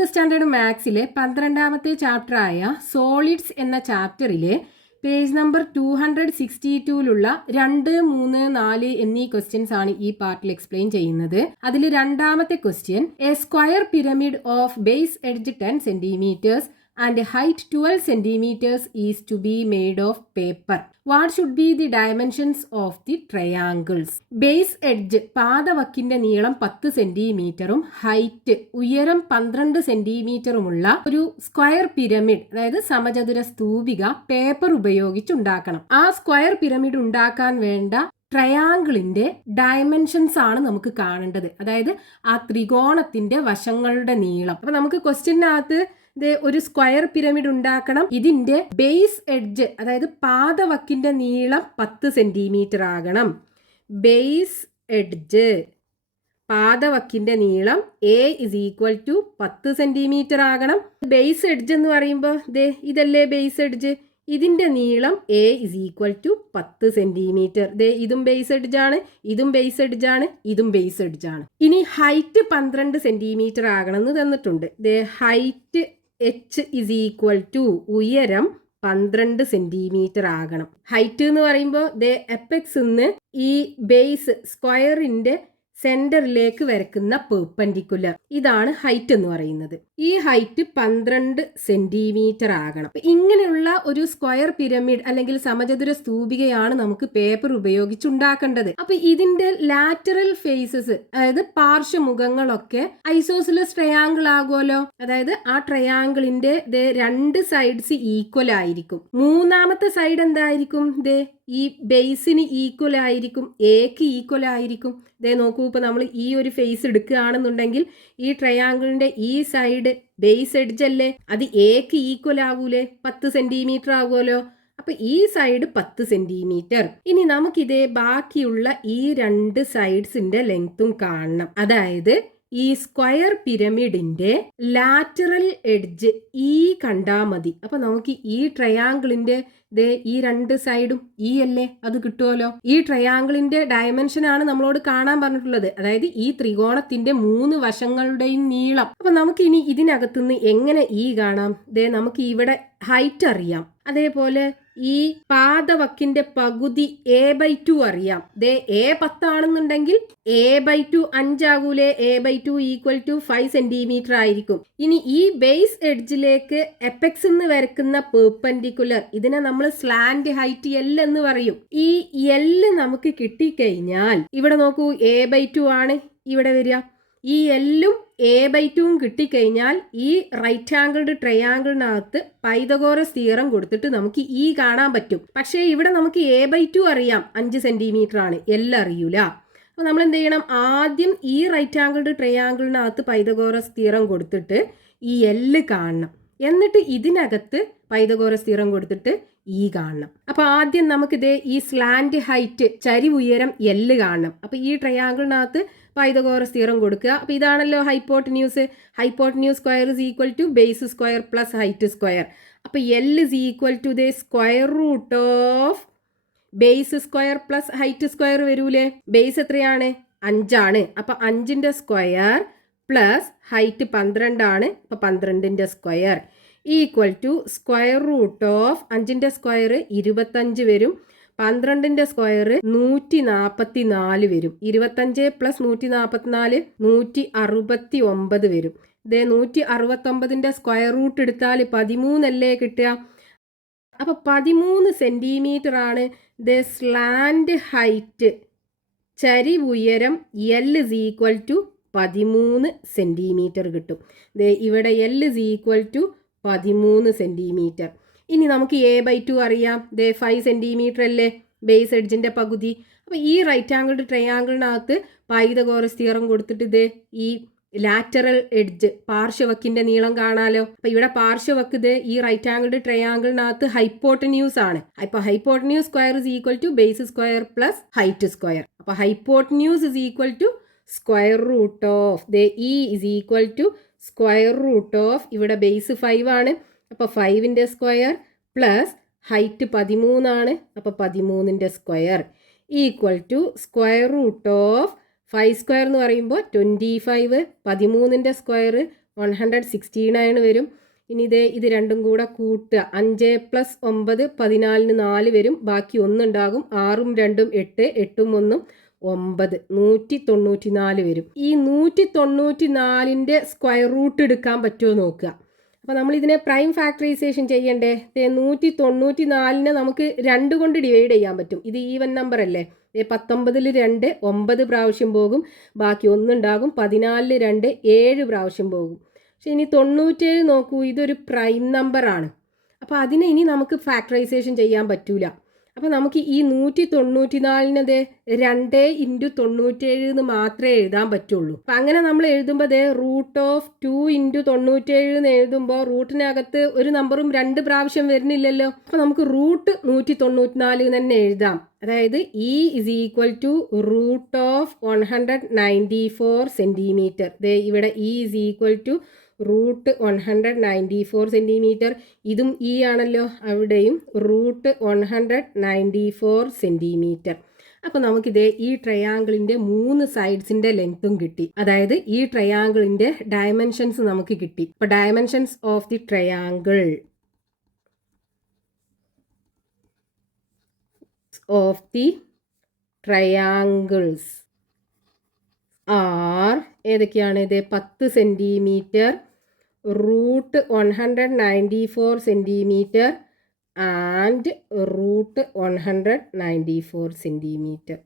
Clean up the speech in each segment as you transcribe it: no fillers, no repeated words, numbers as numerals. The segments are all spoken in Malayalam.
11th സ്റ്റാൻഡേർഡ് മാത്സിലെ 12ാമത്തെ ചാപ്റ്ററായ സോളിഡ്സ് എന്ന ചാപ്റ്ററിലെ പേജ് നമ്പർ 262ലുള്ള 2, 3, 4 എന്നീ ക്വസ്റ്റ്യൻസ് ആണ് ഈ പാർട്ടിൽ എക്സ്പ്ലെയിൻ ചെയ്യുന്നത്. അതിൽ രണ്ടാമത്തെ question, A square pyramid of base edge 10 centimeters and height 12 centimeters is to be made of paper. What should be the dimensions of the triangles? Base edge പാദവക്കിന്റെ നീളം 10 സെന്റിമീറ്ററും ഹൈറ്റ് ഉയരം 12 സെന്റിമീറ്ററുമുള്ള ഒരു സ്ക്വയർ പിരമിഡ്, അതായത് സമചതുര സ്തൂപിക പേപ്പർ ഉപയോഗിച്ചുണ്ടാക്കണം. ആ സ്ക്വയർ പിരമിഡ് ഉണ്ടാക്കാൻ വേണ്ട ട്രയാങ്കിളിന്റെ ഡയമെൻഷൻസ് ആണ് നമുക്ക് കാണേണ്ടത്, അതായത് ആ ത്രികോണത്തിന്റെ വശങ്ങളുടെ നീളം. അപ്പൊ നമുക്ക് ക്വസ്റ്റ്യനകത്ത് ഒരു സ്ക്വയർ പിരമിഡ് ഉണ്ടാക്കണം. ഇതിന്റെ ബേസ് എഡ്ജ്, അതായത് പാദവക്കിന്റെ നീളം 10 സെന്റിമീറ്റർ ആകണം. ബേസ് എഡ്ജ് പാദവക്കിന്റെ നീളം A = 10 സെന്റിമീറ്റർ ആകണം. ബേസ് എഡ്ജ് എന്ന് പറയുമ്പോൾ ഇതല്ലേ ബേസ് എഡ്ജ്, ഇതിന്റെ നീളം A = 10 സെന്റിമീറ്റർ. ഇതും ബേസ് എഡ്ജാണ്, ഇതും ബേസ് എഡ്ജാണ്, ഇതും ബേസ് എഡ്ജാണ്. ഇനി ഹൈറ്റ് 12 സെന്റിമീറ്റർ ആകണം എന്ന് തന്നിട്ടുണ്ട്. ഹൈറ്റ് H = ഉയരം 12 സെന്റിമീറ്റർ ആകണം. ഹൈറ്റ് എന്ന് പറയുമ്പോൾ എപ്പെക്സ് ഈ ബേസ് സ്ക്വയറിന്റെ സെന്ററിലേക്ക് വരക്കുന്ന പെർപെൻഡിക്കുലർ, ഇതാണ് ഹൈറ്റ് എന്ന് പറയുന്നത്. ഈ ഹൈറ്റ് 12 സെന്റിമീറ്റർ ആകണം. ഇങ്ങനെയുള്ള ഒരു സ്ക്വയർ പിരമിഡ് അല്ലെങ്കിൽ സമചതുര സ്തൂപികയാണ് നമുക്ക് പേപ്പർ ഉപയോഗിച്ചുണ്ടാക്കേണ്ടത്. അപ്പൊ ഇതിന്റെ ലാറ്ററൽ ഫേസസ്, അതായത് പാർശ്വമുഖങ്ങളൊക്കെ ഐസോസിലസ് ട്രയാങ്കിൾ ആകുമല്ലോ. അതായത് ആ ട്രയാങ്കിളിന്റെ 2 സൈഡ്സ് ഈക്വൽ ആയിരിക്കും. മൂന്നാമത്തെ സൈഡ് എന്തായിരിക്കും? ഈ ബേസിന് ഈക്വൽ ആയിരിക്കും, എക്ക് ഈക്വൽ ആയിരിക്കും. നോക്കൂ, ഇപ്പൊ നമ്മൾ ഈ ഒരു ഫേസ് എടുക്കുകയാണെന്നുണ്ടെങ്കിൽ ഈ ട്രയാങ്കിളിന്റെ ഈ സൈഡ് ബേസ് എഡ്ജ് അല്ലേ, അത് എക്ക് ഈക്വൽ ആവൂലേ, 10 സെന്റിമീറ്റർ ആകുമല്ലോ. അപ്പൊ ഈ സൈഡ് 10 സെന്റിമീറ്റർ. ഇനി നമുക്കിതേ ബാക്കിയുള്ള ഈ 2 സൈഡ്സിന്റെ ലെങ്ത്തും കാണണം. അതായത് ഈ സ്ക്വയർ പിരമിഡിന്റെ ലാറ്ററൽ എഡ്ജ് ഈ കണ്ടാ മതി. അപ്പൊ നമുക്ക് ഈ ട്രയാങ്കിളിന്റെ ഈ 2 സൈഡും ഈ അല്ലേ, അത് കിട്ടുമല്ലോ. ഈ ട്രയാങ്കിളിന്റെ ഡയമെൻഷൻ ആണ് നമ്മളോട് കാണാൻ പറഞ്ഞിട്ടുള്ളത്, അതായത് ഈ ത്രികോണത്തിന്റെ 3 വശങ്ങളുടെയും നീളം. അപ്പൊ നമുക്ക് ഇനി ഇതിനകത്തുനിന്ന് എങ്ങനെ ഈ കാണാം? നമുക്ക് ഇവിടെ ഹൈറ്റ് അറിയാം, അതേപോലെ ഈ പാദവക്കിന്റെ പകുതി A/2 അറിയാം. A 10 ആണെന്നുണ്ടെങ്കിൽ A/2 5 ആകൂലേ, A/2 = 5 സെന്റിമീറ്റർ ആയിരിക്കും. ഇനി ഈ ബേസ് എഡ്ജിലേക്ക് എപ്പെക്സ് എന്ന് വരക്കുന്ന പെർപെൻഡിക്കുലർ, ഇതിനെ നമ്മൾ സ്ലാന്റ് ഹൈറ്റ് L എന്ന് പറയും. ഈ L നമുക്ക് കിട്ടിക്കഴിഞ്ഞാൽ ഇവിടെ നോക്കൂ, A/2 ആണ് ഇവിടെ വരിക. ഈ എല്ലും A/2 കിട്ടിക്കഴിഞ്ഞാൽ ഈ റൈറ്റ് ആംഗിൾഡ് ട്രയാങ്കിളിനകത്ത് പൈതഗോറസ് തിയറം കൊടുത്തിട്ട് നമുക്ക് ഈ കാണാൻ പറ്റും. പക്ഷേ ഇവിടെ നമുക്ക് A/2 അറിയാം, 5 സെന്റിമീറ്റർ ആണ്, L അറിയൂല. അപ്പോൾ നമ്മൾ എന്ത് ചെയ്യണം? ആദ്യം ഈ റൈറ്റ് ആംഗിൾഡ് ട്രയാങ്കിളിനകത്ത് പൈതഗോറസ് തിയറം കൊടുത്തിട്ട് ഈ L കാണണം. എന്നിട്ട് ഇതിനകത്ത് പൈതഗോറസ് തിയറം കൊടുത്തിട്ട് ഈ കാണണം. അപ്പൊ ആദ്യം നമുക്ക് ഈ സ്ലാന്റ് ഹൈറ്റ്, ചരിവുയരം L കാണണം. അപ്പൊ ഈ ട്രയാങ്കിളിനകത്ത് പൈതഗോറസ് തിയറം കൊടുക്കുക. അപ്പൊ ഇതാണല്ലോ hypotenuse. Hypotenuse square = base square plus height square. അപ്പൊ L = square root of base square plus height square വരൂലേ. ബേസ് എത്രയാണ്? 5 ആണ്. അപ്പൊ 5ന്റെ സ്ക്വയർ പ്ലസ് ഹൈറ്റ് 12 ആണ്. അപ്പൊ 12ന്റെ സ്ക്വയർ = സ്ക്വയർ റൂട്ട് ഓഫ് 5ന്റെ സ്ക്വയർ 25 വരും, 12ന്റെ സ്ക്വയർ 144 വരും. 25 + 144 169 വരും. 169ന്റെ സ്ക്വയർ റൂട്ട് എടുത്താൽ 13 അല്ലേ കിട്ടുക. അപ്പൊ 13 സെന്റിമീറ്റർ ആണ് സ്ലാന്റ് ഹൈറ്റ്, ചരിവുയരം L = 13 സെന്റിമീറ്റർ കിട്ടും. ഇവിടെ L = 13 സെന്റിമീറ്റർ. ഇനി നമുക്ക് A/2 അറിയാം, 5 സെന്റിമീറ്റർ അല്ലേ ബേസ് എഡ്ജിന്റെ പകുതി. അപ്പൊ ഈ റൈറ്റ് ആംഗിൾഡ് ട്രയാങ്കിളിനകത്ത് പൈതഗോറസ് തിയറം കൊടുത്തിട്ട് ഈ ലാറ്ററൽ എഡ്ജ് പാർശ്വവക്കിന്റെ നീളം കാണാലോ. അപ്പൊ ഇവിടെ പാർശ്വവക്ക് ഈ റൈറ്റ് ആംഗിൾഡ് ട്രയാങ്കിളിനകത്ത് ഹൈപ്പോട്ടന്യൂസ് ആണ്. അപ്പൊ hypotenuse square = base square plus height square. അപ്പൊ hypotenuse = square root of E = square root of, ഇവിടെ ബേസ് 5 ആണ്. അപ്പൊ 5ന്റെ സ്ക്വയർ പ്ലസ് ഹൈറ്റ് 13 ആണ്. അപ്പൊ 13ന്റെ square = square root of 5 square എന്ന് പറയുമ്പോൾ 25, 13ന്റെ സ്ക്വയർ 116 വരും. ഇനി ഇത് രണ്ടും കൂടെ കൂട്ടുക. 5 + 9 14 4 വരും. ബാക്കി 1 ഉണ്ടാകും. 6ഉം 2ഉം 8, 8ഉം 1ഉം 9, 194 വരും. ഈ 194ൻ്റെ സ്ക്വയർ റൂട്ട് എടുക്കാൻ പറ്റുമോ നോക്കുക. അപ്പോൾ നമ്മൾ ഇതിനെ പ്രൈം ഫാക്ടറൈസേഷൻ ചെയ്യണ്ടേ. 194നെ നമുക്ക് 2 കൊണ്ട് ഡിവൈഡ് ചെയ്യാൻ പറ്റും. ഇത് ഈവൻ നമ്പർ അല്ലേ. 19ൽ 2 9 പ്രാവശ്യം പോകും. ബാക്കി 1 ഉണ്ടാകും. 14ൽ 2 7 പ്രാവശ്യം പോകും. പക്ഷെ ഇനി 97 നോക്കൂ, ഇതൊരു പ്രൈം നമ്പറാണ്. അപ്പോൾ അതിനെ ഇനി നമുക്ക് ഫാക്ടറൈസേഷൻ ചെയ്യാൻ പറ്റൂല. അപ്പോൾ നമുക്ക് ഈ 194നെ 2 × 97 എന്ന് മാത്രമേ എഴുതാൻ പറ്റുള്ളൂ. അപ്പം അങ്ങനെ നമ്മൾ എഴുതുമ്പോൾ √2 × 97 എന്ന് എഴുതുമ്പോൾ റൂട്ടിനകത്ത് ഒരു നമ്പറും 2 പ്രാവശ്യം വരുന്നില്ലല്ലോ. അപ്പോൾ നമുക്ക് √194 തന്നെ എഴുതാം. അതായത് E = √194 സെൻറ്റിമീറ്റർ. ഇവിടെ E = √194 സെൻറ്റിമീറ്റർ. ഇതും E ആണല്ലോ, അവിടെയും √194 സെൻറ്റിമീറ്റർ. അപ്പോൾ നമുക്കിത് ഈ ട്രയാങ്കിളിൻ്റെ 3 സൈഡ്സിൻ്റെ ലെങ്ത്തും കിട്ടി. അതായത് ഈ ട്രയാങ്കിളിൻ്റെ ഡയമെൻഷൻസ് നമുക്ക് കിട്ടി. അപ്പോൾ dimensions of the triangle are ഏതൊക്കെയാണ്? 10 സെൻറ്റിമീറ്റർ, √194 സെൻറ്റിമീറ്റർ ആൻഡ് √194 സെൻറ്റിമീറ്റർ.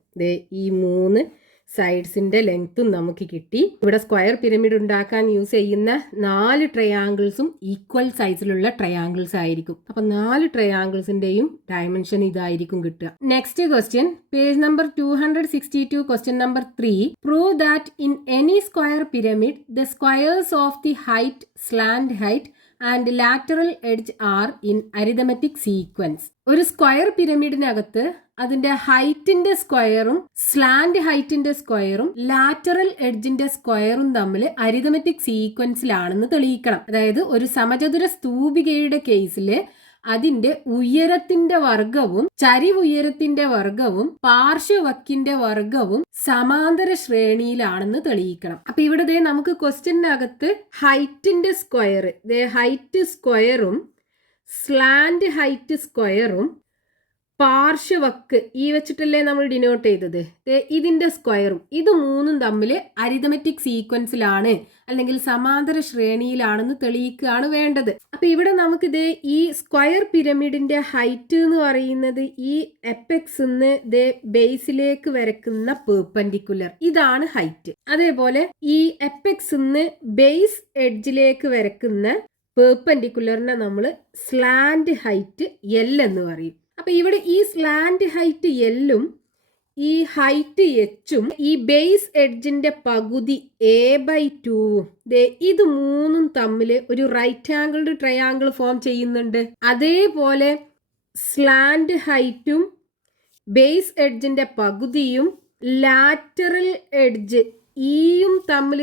ഈ 3 സൈഡ്സിൻ്റെ ലെങ്ത്തും നമുക്ക് കിട്ടി. ഇവിടെ സ്ക്വയർ പിരമിഡ് ഉണ്ടാക്കാൻ യൂസ് ചെയ്യുന്ന 4 ട്രയാങ്കിൾസും ഈക്വൽ സൈസിലുള്ള ട്രയാങ്കിൾസ് ആയിരിക്കും. അപ്പൊ 4 ട്രയാങ്കിൾസിന്റെയും ഡയമെൻഷൻ ഇതായിരിക്കും കിട്ടുക. Next question, page number 262, question number 3. Prove that in any square pyramid the squares of the height, slant height and lateral edge are in arithmetic sequence. ഒരു സ്ക്വയർ പിരമിഡിനകത്ത് അതിന്റെ ഹൈറ്റിന്റെ സ്ക്വയറും സ്ലാന്റ് ഹൈറ്റിന്റെ സ്ക്വയറും ലാറ്ററൽ എഡ്ജിന്റെ സ്ക്വയറും തമ്മിൽ അരിതമെറ്റിക് സീക്വൻസിലാണെന്ന് തെളിയിക്കണം. അതായത് ഒരു സമചതുര സ്തൂപികയുടെ കേസിൽ അതിന്റെ ഉയരത്തിന്റെ വർഗവും ചരിവുയരത്തിന്റെ വർഗവും പാർശ്വവക്കിന്റെ വർഗവും സമാന്തര ശ്രേണിയിലാണെന്ന് തെളിയിക്കണം. അപ്പൊ ഇവിടെ നമുക്ക് ക്വസ്റ്റ്യനകത്ത് ഹൈറ്റിന്റെ സ്ക്വയർ, ഹൈറ്റ് സ്ക്വയറും സ്ലാന്റ് ഹൈറ്റ് സ്ക്വയറും പാർശ്വവക്ക് ഈ വെച്ചിട്ടല്ലേ നമ്മൾ ഡിനോട്ട് ചെയ്തത്, ഇതിന്റെ സ്ക്വയറും ഇത് മൂന്നും തമ്മിൽ അരിതമെറ്റിക് സീക്വൻസിലാണ് അല്ലെങ്കിൽ സമാന്തര ശ്രേണിയിലാണെന്ന് തെളിയിക്കുകയാണ് വേണ്ടത്. അപ്പൊ ഇവിടെ നമുക്കിത് ഈ സ്ക്വയർ പിരമിഡിന്റെ ഹൈറ്റ് എന്ന് പറയുന്നത് ഈ എപ്പെക്സ് ബേസിലേക്ക് വരക്കുന്ന പെർപെൻഡിക്കുലർ, ഇതാണ് ഹൈറ്റ്. അതേപോലെ ഈ എപ്പെക്സ് ബേസ് എഡ്ജിലേക്ക് വരക്കുന്ന പെർപെൻഡിക്കുലറിനെ നമ്മൾ സ്ലാന്റ് ഹൈറ്റ് L എന്ന് പറയും. അപ്പൊ ഇവിടെ ഈ സ്ലാന്റ് ഹൈറ്റ് Lഉം ഈ ഹൈറ്റ് Hഉം ഈ ബേസ് എഡ്ജിന്റെ പകുതി A/2ഉം ഇത് മൂന്നും തമ്മിൽ ഒരു റൈറ്റ് ആംഗിൾഡ് ട്രയാങ്കിൾ ഫോം ചെയ്യുന്നുണ്ട്. അതേപോലെ സ്ലാന്റ് ഹൈറ്റും ബേസ് എഡ്ജിന്റെ പകുതിയും ലാറ്ററൽ എഡ്ജ് ഈയും തമ്മിൽ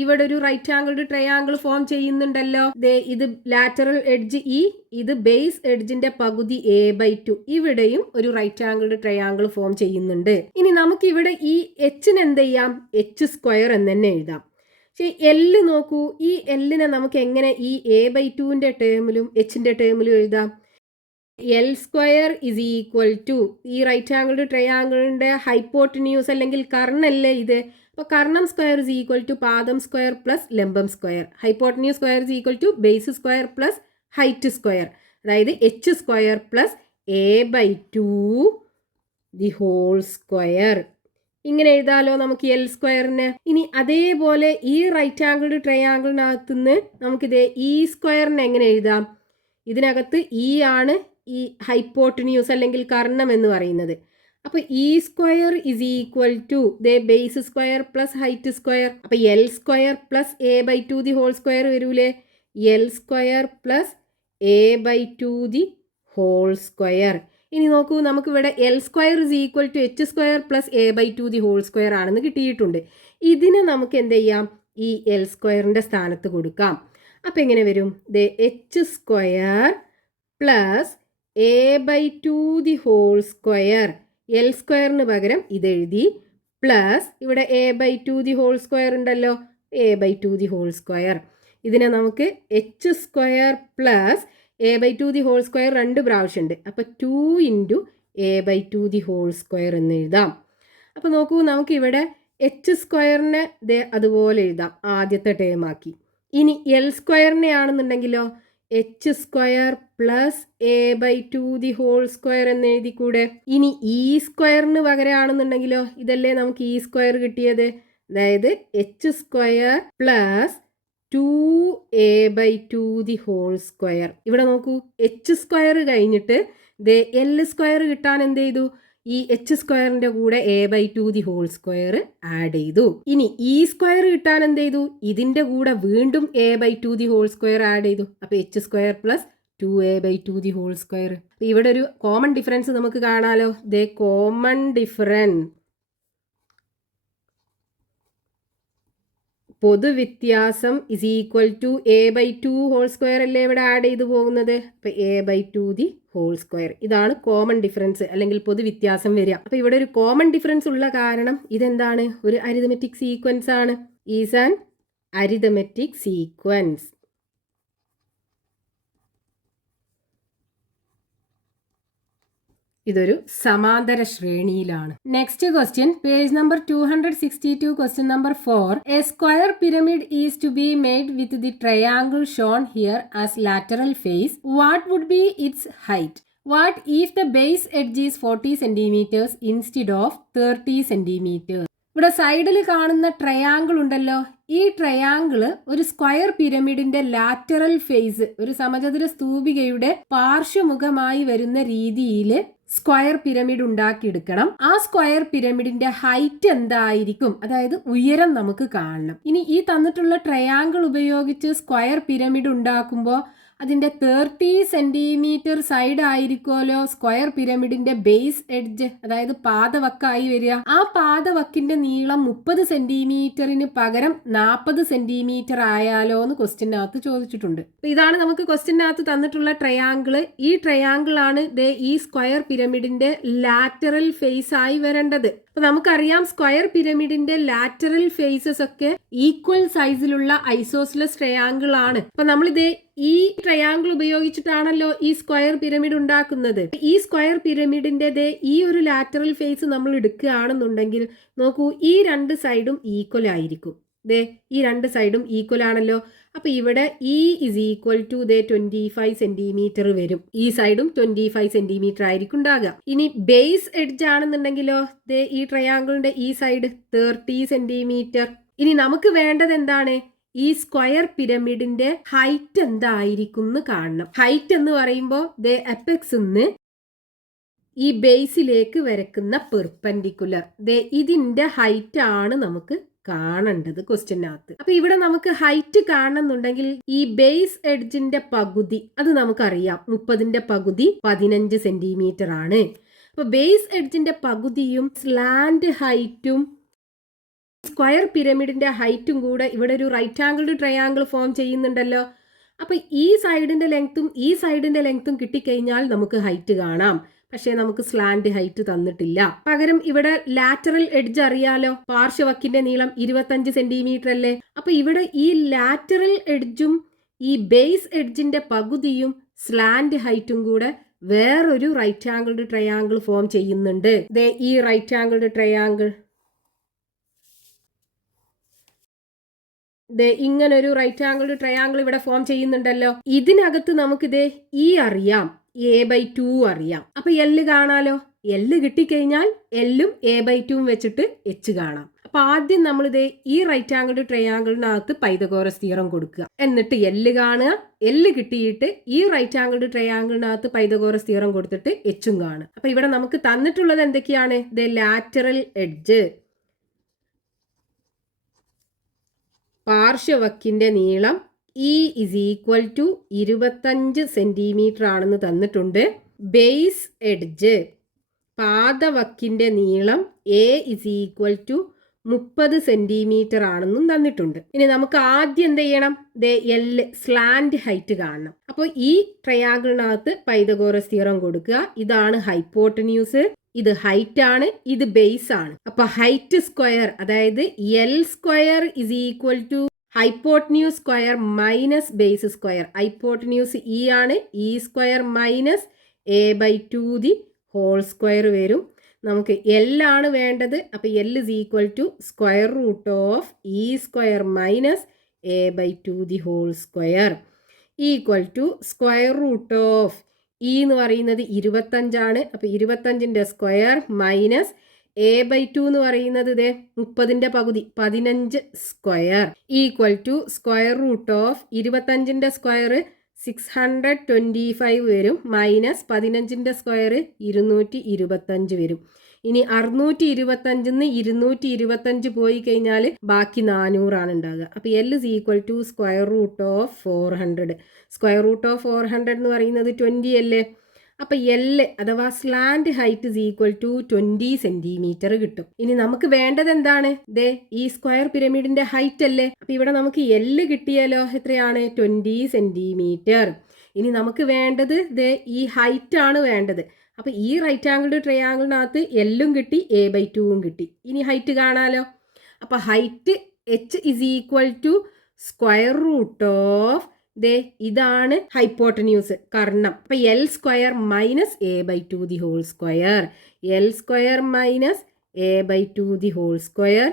ഇവിടെ ഒരു റൈറ്റ് ആംഗിൾഡ് ട്രയാങ്കിൾ ഫോം ചെയ്യുന്നുണ്ടല്ലോ. ഇത് ലാറ്ററൽ എഡ്ജ് ഇ, ഇത് ബേസ് എഡ്ജിന്റെ പകുതി A/2. ഇവിടെയും ഒരു റൈറ്റ് ആംഗിൾഡ് ട്രയാങ്കിൾ ഫോം ചെയ്യുന്നുണ്ട്. ഇനി നമുക്ക് ഇവിടെ ഈ Hന് എന്ത് ചെയ്യാം? H² എന്ന് തന്നെ എഴുതാം. പക്ഷേ L നോക്കൂ, ഈ Lനെ നമുക്ക് എങ്ങനെ ഈ A/2ന്റെ ടേമിലും Hന്റെ ടേമിലും എഴുതാം? L² ഈ റൈറ്റ് ആംഗിൾഡ് ട്രയാങ്കിളിന്റെ ഹൈപ്പോട്ടന്യൂസ് അല്ലെങ്കിൽ കർണല്ലേ ഇത്. അപ്പോൾ കർണം സ്ക്വയർ പാദം സ്ക്വയർ പ്ലസ് ലംബം square. Hypotenuse square base square plus height square. അതായത് H² plus A/2 the whole square. ഇങ്ങനെ എഴുതാലോ നമുക്ക് L²നെ. ഇനി അതേപോലെ ഈ റൈറ്റ് ആംഗിൾഡ് ട്രയാങ്കിളിനകത്തുനിന്ന് നമുക്കിത് E² എങ്ങനെ എഴുതാം? ഇതിനകത്ത് E ആണ് ഈ ഹൈപ്പോട്ടന്യൂസ് അല്ലെങ്കിൽ കർണം എന്ന് പറയുന്നത്. അപ്പൊ E² base square plus height square. അപ്പൊ L² plus A/2 the whole square വരൂലേ? L² plus A/2 the whole square. ഇനി നോക്കൂ, നമുക്ക് ഇവിടെ L² H² plus A/2 the whole square ആണെന്ന് കിട്ടിയിട്ടുണ്ട്. ഇതിനെ നമുക്ക് എന്ത് ചെയ്യാം? ഈ L² സ്ഥാനത്ത് കൊടുക്കാം. അപ്പൊ എങ്ങനെ വരും? H² plus A/2 the whole square. L² പകരം ഇതെഴുതി പ്ലസ് ഇവിടെ A/2 ദി ഹോൾ സ്ക്വയർ ഉണ്ടല്ലോ, A/2 ദി ഹോൾ സ്ക്വയർ. ഇതിനെ നമുക്ക് H square plus A by two the whole square 2 പ്രാവശ്യമുണ്ട്. അപ്പോൾ 2 into A by two the whole square എന്ന് എഴുതാം. അപ്പോൾ നോക്കൂ, നമുക്കിവിടെ എച്ച് സ്ക്വയറിനെ അതുപോലെ എഴുതാം, ആദ്യത്തെ ടേം ആക്കി. ഇനി എൽ സ്ക്വയറിനെ ആണെന്നുണ്ടെങ്കിലോ H square plus A by two the whole square എന്ന് എഴുതിക്കൂടെ. ഇനി ഇ സ്ക്വയറിന് പകരമാണെന്നുണ്ടെങ്കിലോ ഇതല്ലേ നമുക്ക് ഇ സ്ക്വയർ കിട്ടിയത്, അതായത് h square plus 2a by two the whole square. ഇവിടെ നോക്കൂ, എച്ച് സ്ക്വയർ കഴിഞ്ഞിട്ട് എൽ സ്ക്വയർ കിട്ടാൻ എന്ത് ചെയ്തു, ഈ എച്ച് സ്ക്വയറിന്റെ കൂടെ a by two the whole square add ചെയ്തു. ഇനി ഇ സ്ക്വയർ കിട്ടാൻ എന്ത് ചെയ്തു, ഇതിന്റെ കൂടെ വീണ്ടും a by two the whole square add ചെയ്തു. അപ്പൊ h square plus 2a by two the whole square. ഇവിടെ ഒരു കോമൺ ഡിഫറൻസ് നമുക്ക് കാണാലോ. കോമൺ ഡിഫറൻസ്, പൊതുവ്യത്യാസം is equal to a by two whole square അല്ലേ ഇവിടെ ആഡ് ചെയ്തു പോകുന്നത്. അപ്പൊ a by two the whole square, ഇതാണ് കോമൺ ഡിഫറൻസ് അല്ലെങ്കിൽ പൊതുവ്യത്യാസം വരിക. അപ്പൊ ഇവിടെ ഒരു കോമൺ ഡിഫറൻസ് ഉള്ള കാരണം ഇതെന്താണ്, ഒരു അരിതമെറ്റിക് സീക്വൻസ് ആണ്. Is an arithmetic sequence. ഇതൊരു സമാന്തര ശ്രേണിയിലാണ്. Next question, page number 262, question number 4. A square pyramid is to be made with the triangle shown here as lateral face. What would be its height? What if the base edge is 40 centimetres instead of 30 centimetres? ഇവിടെ സൈഡിൽ കാണുന്ന ട്രയാങ്കിൾ ഉണ്ടല്ലോ, ഈ ട്രയാങ്കിള് ഒരു സ്ക്വയർ പിരമിഡിന്റെ ലാറ്ററൽ ഫേസ്, ഒരു സമചതുര സ്തൂപികയുടെ പാർശ്വമുഖമായി വരുന്ന രീതിയിൽ സ്ക്വയർ പിരമിഡ് ഉണ്ടാക്കിയെടുക്കണം. ആ സ്ക്വയർ പിരമിഡിന്റെ ഹൈറ്റ് എന്തായിരിക്കും, അതായത് ഉയരം നമുക്ക് കാണണം. ഇനി ഈ തന്നിട്ടുള്ള ട്രയാങ്കിൾ ഉപയോഗിച്ച് സ്ക്വയർ പിരമിഡ് ഉണ്ടാക്കുമ്പോൾ അതിന്റെ 30 സെന്റിമീറ്റർ സൈഡ് ആയിരിക്കുമല്ലോ സ്ക്വയർ പിരമിഡിന്റെ ബേസ് എഡ്ജ്, അതായത് പാദവക്കായി വരിക. ആ പാദവക്കിന്റെ നീളം 30 സെന്റിമീറ്ററിന് പകരം 40 സെന്റിമീറ്റർ ആയാലോ എന്ന് ക്വസ്റ്റ്യനകത്ത് ചോദിച്ചിട്ടുണ്ട്. ഇതാണ് നമുക്ക് ക്വസ്റ്റ്യനകത്ത് തന്നിട്ടുള്ള ട്രയാങ്കിള്. ഈ ട്രയാങ്കിൾ ആണ് ഈ സ്ക്വയർ പിരമിഡിന്റെ ലാറ്ററൽ ഫേസ് ആയി വരേണ്ടത്. അപ്പൊ നമുക്കറിയാം സ്ക്വയർ പിരമിഡിന്റെ ലാറ്ററൽ ഫേസസ് ഒക്കെ ഈക്വൽ സൈസിലുള്ള ഐസോസ്ലസ് ട്രയാങ്കിൾ ആണ്. അപ്പൊ നമ്മളിത് ഈ ട്രയാങ്കിൾ ഉപയോഗിച്ചിട്ടാണല്ലോ ഈ സ്ക്വയർ പിരമിഡ് ഉണ്ടാക്കുന്നത്. ഈ സ്ക്വയർ പിരമിഡിന്റെ ഈ ഒരു ലാറ്ററൽ ഫേസ് നമ്മൾ എടുക്കുകയാണെന്നുണ്ടെങ്കിൽ നോക്കൂ, ഈ രണ്ട് സൈഡും ഈക്വൽ ആയിരിക്കും. ഈ രണ്ട് സൈഡും ഈക്വൽ ആണല്ലോ. അപ്പൊ ഇവിടെ e is equal to 25 centimetre വരും. ഈ സൈഡും 25 സെന്റിമീറ്റർ ആയിരിക്കും ഉണ്ടാകുക. ഇനി ബേസ് എഡ്ജ് ആണെന്നുണ്ടെങ്കിലോ ഈ ട്രയാങ്കിളിന്റെ ഈ സൈഡ് 30 സെന്റിമീറ്റർ. ഇനി നമുക്ക് വേണ്ടത് എന്താണ്, ഈ സ്ക്വയർ പിരമിഡിന്റെ ഹൈറ്റ് എന്തായിരിക്കും എന്ന് കാണണം. ഹൈറ്റ് എന്ന് പറയുമ്പോൾ എപെക്സ് നിന്ന് ഈ ബേസിലേക്ക് വരക്കുന്ന പെർപെൻഡിക്കുലർ, ഇതിന്റെ ഹൈറ്റ് ആണ് നമുക്ക് കാണേണ്ടത് ക്വസ്റ്റ്യനകത്ത്. അപ്പൊ ഇവിടെ നമുക്ക് ഹൈറ്റ് കാണണമെന്നുണ്ടെങ്കിൽ ഈ ബേസ് എഡ്ജിന്റെ പകുതി, അത് നമുക്കറിയാം 30ന്റെ പകുതി 15 സെന്റിമീറ്റർ ആണ്. അപ്പൊ ബേസ് എഡ്ജിന്റെ പകുതിയും സ്ലാൻഡ് ഹൈറ്റും സ്ക്വയർ പിരമിഡിന്റെ ഹൈറ്റും കൂടെ ഇവിടെ ഒരു റൈറ്റ് ആംഗിൾഡ് ട്രയാങ്കിൾ ഫോം ചെയ്യുന്നുണ്ടല്ലോ. അപ്പൊ ഈ സൈഡിന്റെ ലെങ്ത്തും ഈ സൈഡിന്റെ ലെങ്ത്തും കിട്ടിക്കഴിഞ്ഞാൽ നമുക്ക് ഹൈറ്റ് കാണാം. പക്ഷേ നമുക്ക് സ്ലാൻഡ് ഹൈറ്റ് തന്നിട്ടില്ല. പകരം ഇവിടെ ലാറ്ററൽ എഡ്ജ് അറിയാലോ, പാർശ്വവക്കിന്റെ നീളം 25 സെന്റിമീറ്റർ അല്ലേ. അപ്പൊ ഇവിടെ ഈ ലാറ്ററൽ എഡ്ജും ഈ ബേസ് എഡ്ജിന്റെ പകുതിയും സ്ലാൻഡ് ഹൈറ്റും കൂടെ വേറൊരു റൈറ്റ് ആംഗിൾഡ് ട്രയാങ്കിൾ ഫോം ചെയ്യുന്നുണ്ട്. ഈ റൈറ്റ് ആംഗിൾഡ് ട്രയാങ്കിൾ ഇങ്ങനൊരു റൈറ്റ് ആംഗിൾഡ് ട്രയാങ്കിൾ ഇവിടെ ഫോം ചെയ്യുന്നുണ്ടല്ലോ. ഇതിനകത്ത് നമുക്കിത് ഈ അറിയാം, a/2 അറിയാം. അപ്പൊ എല്ല് കാണാലോ. എല്ല് കിട്ടിക്കഴിഞ്ഞാൽ എല്ലും a/2 വെച്ചിട്ട് എച്ച് കാണാം. അപ്പൊ ആദ്യം നമ്മളിത് ഈ റൈറ്റ് ആംഗിൾഡ് ട്രയാങ്കിളിനകത്ത് പൈതഗോറസ് തിയറം കൊടുക്കുക, എന്നിട്ട് എല്ല് കാണുക. എല്ല് കിട്ടിയിട്ട് ഈ റൈറ്റ് ആംഗിൾഡ് ട്രയാങ്കിളിനകത്ത് പൈതഗോറസ് തിയറം കൊടുത്തിട്ട് എച്ചും കാണുക. അപ്പൊ ഇവിടെ നമുക്ക് തന്നിട്ടുള്ളത് എന്തൊക്കെയാണ്, ലാറ്ററൽ എഡ്ജ്, പാർശ്വവക്കിന്റെ നീളം e is equal to 25 centimetre ആണെന്ന് തന്നിട്ടുണ്ട്. ബേസ് എഡ്ജ്, പാദവക്കിന്റെ നീളം a is equal to 30 centimetre ആണെന്നും തന്നിട്ടുണ്ട്. ഇനി നമുക്ക് ആദ്യം എന്ത് ചെയ്യണം, എല്ല് സ്ലാൻഡ് ഹൈറ്റ് കാണണം. അപ്പോൾ ഈ ട്രയാങ്കിളിനകത്ത് പൈതഗോറസ് തിയറം കൊടുക്കുക. ഇതാണ് ഹൈപ്പോട്ടന്യൂസ്, ഇത് ഹൈറ്റ് ആണ്, ഇത് ബേസ് ആണ്. അപ്പൊ ഹൈറ്റ് സ്ക്വയർ, അതായത് l square is equal to hypotenuse square minus base square. Hypotenuse e ആണ്, e square minus a/2 whole square വരും. നമുക്ക് എൽ ആണ് വേണ്ടത്. അപ്പോൾ l is equal to square root of e square minus a/2 whole square equal to square root of e എന്ന് പറയുന്നത് 25 അപ്പോൾ 25ൻ്റെ സ്ക്വയർ മൈനസ് a/2 എന്ന് പറയുന്നത് ഇതേ 30ൻ്റെ പകുതി 15 square equal to square root of 25ൻ്റെ സ്ക്വയർ 625 വരും മൈനസ് 15ൻ്റെ സ്ക്വയർ 225 വരും. ഇനി 625 225 പോയി കഴിഞ്ഞാൽ ബാക്കി 400 ആണ് ഉണ്ടാകുക. അപ്പോൾ l is equal to square root of 400. Square root of 400 എന്ന് പറയുന്നത് 20 അല്ലേ. അപ്പോൾ എൽ അഥവാ slant height is equal to 20 centimetre കിട്ടും. ഇനി നമുക്ക് വേണ്ടത് എന്താണ്? ദേ ഈ സ്ക്വയർ പിരമിഡിന്റെ ഹൈറ്റ് അല്ലേ. അപ്പോൾ ഇവിടെ നമുക്ക് എൽ കിട്ടിയാലോ എത്രയാണ്? 20 സെന്റിമീറ്റർ. ഇനി നമുക്ക് വേണ്ടത് ദേ ഈ ഹൈറ്റ് ആണ് വേണ്ടത്. അപ്പോൾ ഈ റൈറ്റ് ആംഗിൾഡ് ട്രയാംഗിളിനകത്ത് എല്ലും കിട്ടി a/2 കിട്ടി. ഇനി ഹൈറ്റ് കാണാലോ. അപ്പോൾ height h is equal to square root of ദേ ഇതാണ് ഹൈപ്പോട്ടന്യൂസ് കർണം. അപ്പോൾ l square minus a/2 whole square. L square minus a/2 whole square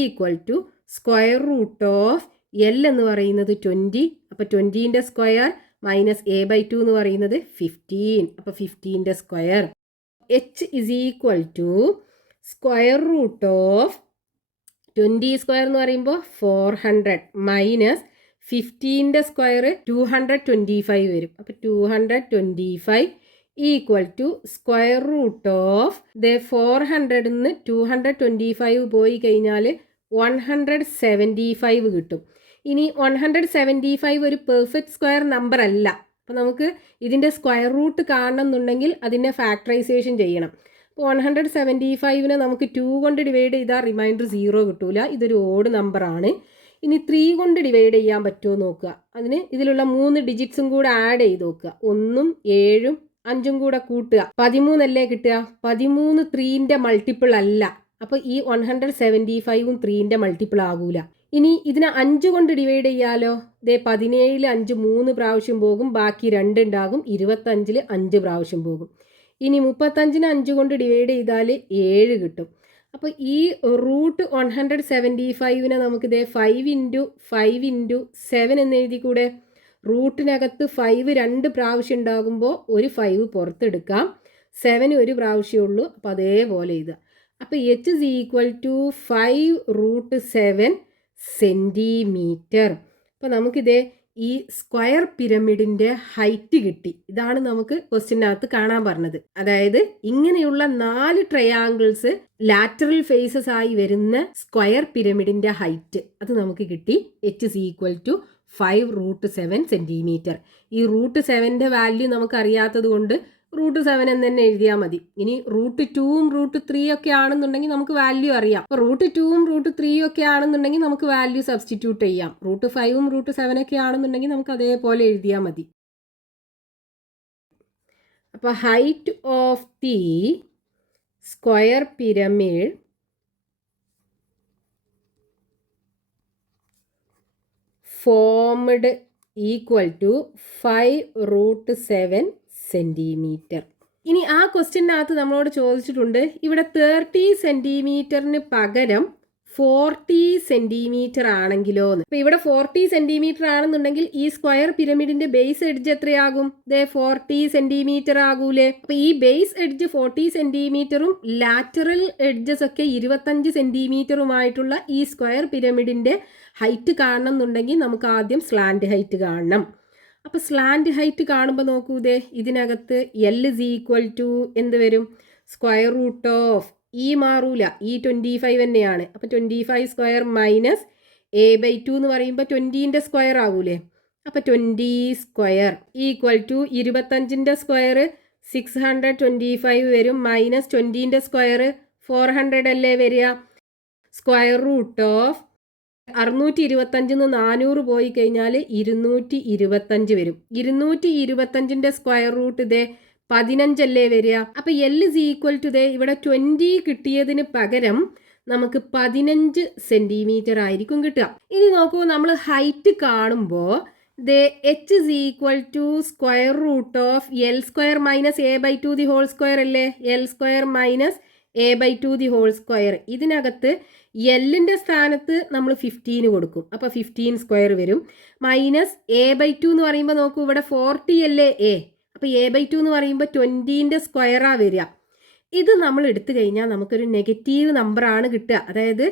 equal to square root of l എന്ന് പറയുന്നത് 20. അപ്പോൾ 20ൻ്റെ സ്ക്വയർ മൈനസ് a/2 എന്ന് പറയുന്നത് 15. അപ്പോൾ 15ൻ്റെ square. H is equal to square root of 20 square എന്ന് പറയുമ്പോൾ 400 മൈനസ് 15ൻ്റെ സ്ക്വയർ 225 വരും. അപ്പോൾ 225 equal to square root of ദേ 400 നിന്ന് 225 പോയി കഴിഞ്ഞാൽ 175 കിട്ടും. ഇനി 175 ഒരു പെർഫെക്റ്റ് സ്ക്വയർ നമ്പർ അല്ല. അപ്പോൾ നമുക്ക് ഇതിൻ്റെ സ്ക്വയർ റൂട്ട് കാണണം എന്നുണ്ടെങ്കിൽ അതിൻ്റെ ഫാക്ടറൈസേഷൻ ചെയ്യണം. അപ്പോൾ 175നെ നമുക്ക് 2 കൊണ്ട് ഡിവൈഡ് ചെയ്താൽ റിമൈൻഡർ 0 കിട്ടൂല. ഇതൊരു ഓഡ് നമ്പറാണ്. ഇനി 3 കൊണ്ട് ഡിവൈഡ് ചെയ്യാൻ പറ്റുമോ നോക്കുക. അതിന് ഇതിലുള്ള 3 ഡിജിറ്റ്സും കൂടെ ആഡ് ചെയ്ത് നോക്കുക. 1ഉം 7ഉം 5ഉം കൂടെ കൂട്ടുക. 13 അല്ലേ കിട്ടുക. 13 3ൻ്റെ മൾട്ടിപ്പിൾ അല്ല. അപ്പോൾ ഈ 175ഉം 3ൻ്റെ മൾട്ടിപ്പിൾ ആകൂല. ഇനി ഇതിനെ 5 കൊണ്ട് ഡിവൈഡ് ചെയ്യാലോ. ദേ 17 5 3 പ്രാവശ്യം പോകും, ബാക്കി 2 ഉണ്ടാകും. 25 5 പ്രാവശ്യം പോകും. ഇനി 35നെ 5 കൊണ്ട് ഡിവൈഡ് ചെയ്താൽ 7 കിട്ടും. അപ്പോൾ ഈ റൂട്ട് 175നെ നമുക്ക് ഇതേ 5 × 5 × 7 എന്ന് എഴുതി കൂടെ. റൂട്ടിനകത്ത് 5 2 പ്രാവശ്യം ഉണ്ടാകുമ്പോൾ ഒരു 5 പുറത്തെടുക്കാം. 7 ഒരു പ്രാവശ്യമേ ഉള്ളൂ. അപ്പോൾ അതേപോലെ എഴുതുക. അപ്പോൾ h is equal to 5√7 centimetre. അപ്പോൾ നമുക്കിതേ ഈ സ്ക്വയർ പിരമിഡിൻ്റെ ഹൈറ്റ് കിട്ടി. ഇതാണ് നമുക്ക് ക്വസ്റ്റ്യനകത്ത് കാണാൻ പറഞ്ഞത്. അതായത് ഇങ്ങനെയുള്ള 4 ട്രയാങ്കിൾസ് ലാറ്ററൽ ഫേസസ് ആയി വരുന്ന സ്ക്വയർ പിരമിഡിൻ്റെ ഹൈറ്റ് അത് നമുക്ക് കിട്ടി. h is equal to 5√7 centimetre. ഈ √7ൻ്റെ വാല്യൂ നമുക്ക് അറിയാത്തത് കൊണ്ട് √7 എന്ന് തന്നെ എഴുതിയാൽ മതി. ഇനി √2ഉം √3 ഒക്കെ ആണെന്നുണ്ടെങ്കിൽ നമുക്ക് വാല്യൂ അറിയാം. അപ്പോൾ √2ഉം √3 ഒക്കെ ആണെന്നുണ്ടെങ്കിൽ നമുക്ക് വാല്യൂ സബ്സ്റ്റിറ്റ്യൂട്ട് ചെയ്യാം. √5ഉം √7 ഒക്കെ ആണെന്നുണ്ടെങ്കിൽ നമുക്ക് അതേപോലെ എഴുതിയാൽ മതി. അപ്പോൾ height of the square pyramid formed equal to 5√7 centimetre. ഇനി ആ ക്വസ്റ്റ്യനകത്ത് നമ്മളോട് ചോദിച്ചിട്ടുണ്ട് ഇവിടെ 30 സെൻറ്റിമീറ്ററിന് പകരം 40 സെൻറ്റിമീറ്റർ ആണെങ്കിലോ എന്ന്. അപ്പോൾ ഇവിടെ 40 സെൻറ്റിമീറ്റർ ആണെന്നുണ്ടെങ്കിൽ ഈ സ്ക്വയർ പിരമിഡിന്റെ ബേസ് എഡ്ജ് എത്രയാകും? 40 സെൻറ്റിമീറ്റർ ആകൂലേ. അപ്പോൾ ഈ ബേസ് എഡ്ജ് 40 സെൻറ്റിമീറ്ററും ലാറ്ററൽ എഡ്ജസ് ഒക്കെ 25 സെൻറ്റിമീറ്ററുമായിട്ടുള്ള ഈ സ്ക്വയർ പിരമിഡിന്റെ ഹൈറ്റ് കാണണം എന്നുണ്ടെങ്കിൽ നമുക്ക് ആദ്യം സ്ലാൻഡ് ഹൈറ്റ് കാണണം. അപ്പോൾ സ്ലാൻഡ് ഹൈറ്റ് കാണുമ്പോൾ നോക്കൂ, ദേ ഇതിനകത്ത് എൽ ഇസ് ഈക്വൽ ടു എന്ത് വരും? സ്ക്വയർ റൂട്ട് ഓഫ് ഈ മാറൂല, ഈ 25 തന്നെയാണ്. അപ്പോൾ 25 സ്ക്വയർ മൈനസ് a/2 എന്ന് പറയുമ്പോൾ 20ൻ്റെ സ്ക്വയർ ആകൂലേ. അപ്പോൾ 20 സ്ക്വയർ ഈക്വൽ ടു 25ൻ്റെ സ്ക്വയർ 625 വരും മൈനസ് 20ൻ്റെ സ്ക്വയർ 400 അല്ലേ വരിക. സ്ക്വയർ റൂട്ട് ഓഫ് 625 400 പോയി കഴിഞ്ഞാൽ 225 വരും. 225ൻ്റെ സ്ക്വയർ റൂട്ട് ഇതേ 15 അല്ലേ വരിക. അപ്പോൾ എൽ ഇസ് ഈക്വൽ ടു ദേ ഇവിടെ 20 കിട്ടിയതിന് പകരം നമുക്ക് 15 സെന്റിമീറ്റർ ആയിരിക്കും കിട്ടുക. ഇനി നോക്കൂ, നമ്മൾ ഹൈറ്റ് കാണുമ്പോൾ h is equal to square root of L square minus a by 2 the whole square അല്ലേ? L square minus a by 2 the whole square. ഇതിനകത്ത് എല്ലിൻ്റെ സ്ഥാനത്ത് നമ്മൾ 15 കൊടുക്കും. അപ്പോൾ 15 സ്ക്വയർ വരും. മൈനസ് a by 2 എന്ന് പറയുമ്പോൾ നോക്കൂ, ഇവിടെ 40 അല്ലേ a. അപ്പോൾ a by 2 എന്ന് പറയുമ്പോൾ 20ൻ്റെ സ്ക്വയറാണ് വരിക. ഇത് നമ്മൾ എടുത്തു കഴിഞ്ഞാൽ നമുക്കൊരു നെഗറ്റീവ് നമ്പറാണ് കിട്ടുക. അതായത്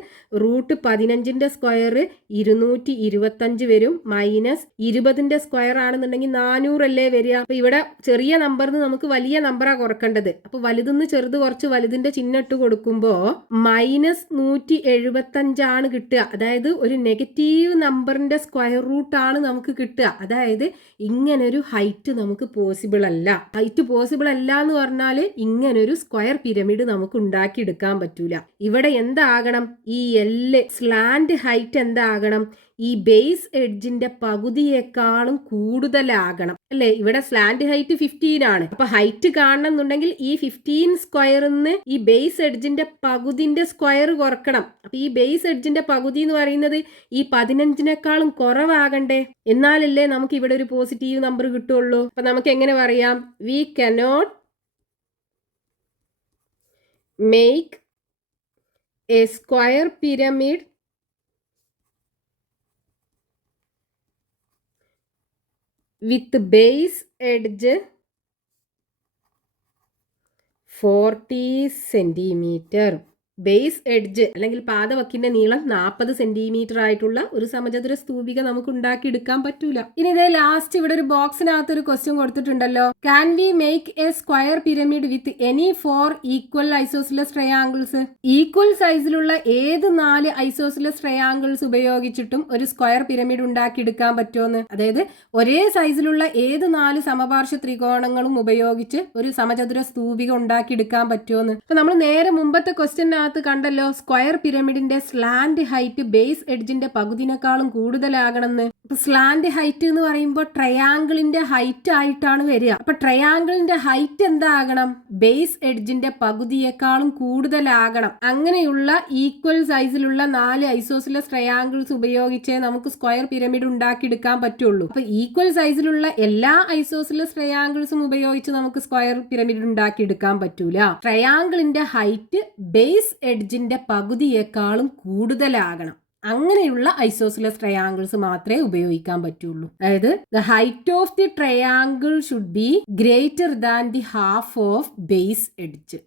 റൂട്ട് 15ൻ്റെ സ്ക്വയർ 225 വരും. മൈനസ് 20ൻ്റെ സ്ക്വയർ ആണെന്നുണ്ടെങ്കിൽ 400 അല്ലേ വരിക. അപ്പോൾ ഇവിടെ ചെറിയ നമ്പറിന് നമുക്ക് വലിയ നമ്പറാണ് കുറക്കേണ്ടത്. അപ്പോൾ വലുതിന്ന് ചെറുത് കുറച്ച് വലുതിൻ്റെ ചിഹ്നം ഇട്ട് കൊടുക്കുമ്പോൾ മൈനസ് 175 കിട്ടുക. അതായത് ഒരു നെഗറ്റീവ് നമ്പറിൻ്റെ സ്ക്വയർ റൂട്ടാണ് നമുക്ക് കിട്ടുക. അതായത് ഇങ്ങനൊരു ഹൈറ്റ് നമുക്ക് പോസിബിൾ അല്ല. ഹൈറ്റ് പോസിബിൾ അല്ല എന്ന് പറഞ്ഞാൽ ഇങ്ങനൊരു സ്ക്വയർ പിരമിഡ് നമുക്ക് ഉണ്ടാക്കിയെടുക്കാൻ പറ്റൂല. ഇവിടെ എന്താകണം, ഈ സ്ലാൻഡ് ഹൈറ്റ് എന്താകണം, ഈ ബേസ് എഡ്ജിന്റെ പകുതിയേക്കാളും കൂടുതലാകണം അല്ലേ? ഇവിടെ സ്ലാൻഡ് ഹൈറ്റ് 15 ആണ്. അപ്പൊ ഹൈറ്റ് കാണണം എന്നുണ്ടെങ്കിൽ ഈ 15 സ്ക്വയറിന്ന് ഈ ബേസ് എഡ്ജിന്റെ പകുതിന്റെ സ്ക്വയർ കുറക്കണം. അപ്പൊ ഈ ബേസ് എഡ്ജിന്റെ പകുതി എന്ന് പറയുന്നത് ഈ 15നേക്കാളും കുറവാകണ്ടേ? എന്നാലല്ലേ നമുക്ക് ഇവിടെ ഒരു പോസിറ്റീവ് നമ്പർ കിട്ടുള്ളൂ. അപ്പൊ നമുക്ക് എങ്ങനെ പറയാം, we cannot make a square pyramid with base edge 40 centimeter. Base edge അല്ലെങ്കിൽ പാദവക്കിന്റെ നീളം 40 സെന്റിമീറ്റർ ആയിട്ടുള്ള ഒരു സമചതുര സ്തൂപിക നമുക്ക് ഉണ്ടാക്കിയെടുക്കാൻ പറ്റൂല. ഇനി ഇതേ ലാസ്റ്റ് ഇവിടെ ഒരു ബോക്സിനകത്ത് ഒരു ക്വസ്റ്റ്യൻ കൊടുത്തിട്ടുണ്ടല്ലോ. Can we make a square pyramid with any 4 equal isosceles triangles? Equal സൈസിലുള്ള ഏത് 4 ഐസോസിലസ് ട്രയാങ്കിൾസ് ഉപയോഗിച്ചിട്ടും ഒരു സ്ക്വയർ പിരമിഡ് ഉണ്ടാക്കിയെടുക്കാൻ പറ്റുമെന്ന്. അതായത് ഒരേ സൈസിലുള്ള ഏത് 4 സമപാർശ്വ ത്രികോണങ്ങളും ഉപയോഗിച്ച് ഒരു സമചതുര സ്തൂപിക ഉണ്ടാക്കിയെടുക്കാൻ പറ്റുമെന്ന്. അപ്പൊ നമ്മൾ നേരെ മുമ്പത്തെ ക്വസ്റ്റ്യൻ കണ്ടല്ലോ, സ്ക്വയർ പിരമിഡിന്റെ സ്ലാൻഡ് ഹൈറ്റ് ബേസ് എഡ്ജിന്റെ പകുതിനേക്കാളും കൂടുതലാകണമെന്ന്. സ്ലാൻഡ് ഹൈറ്റ് എന്ന് പറയുമ്പോൾ ട്രയാങ്കിളിന്റെ ഹൈറ്റ് ആയിട്ടാണ് വരിക. അപ്പൊ ട്രയാങ്കിളിന്റെ ഹൈറ്റ് എന്താകണം, ബേസ് എഡ്ജിന്റെ പകുതിയേക്കാളും കൂടുതലാകണം. അങ്ങനെയുള്ള ഈക്വൽ സൈസിലുള്ള 4 ഐസോസിലസ് ട്രയാങ്കിൾസ് ഉപയോഗിച്ചേ നമുക്ക് സ്ക്വയർ പിരമിഡ് ഉണ്ടാക്കിയെടുക്കാൻ പറ്റുള്ളൂ. അപ്പൊ ഈക്വൽ സൈസിലുള്ള എല്ലാ ഐസോസിലസ് ട്രയാങ്കിൾസും ഉപയോഗിച്ച് നമുക്ക് സ്ക്വയർ പിരമിഡ് ഉണ്ടാക്കിയെടുക്കാൻ പറ്റൂല. ട്രയാങ്കിളിന്റെ ഹൈറ്റ് ബേസ് എഡ്ജിന്റെ പകുതിയേക്കാളും കൂടുതലാകണം. അങ്ങനെയുള്ള ഐസോസിലസ് ട്രയാങ്കിൾസ് മാത്രമേ ഉപയോഗിക്കാൻ പറ്റുള്ളൂ. അതായത് the height of the triangle should be greater than the half of base edge.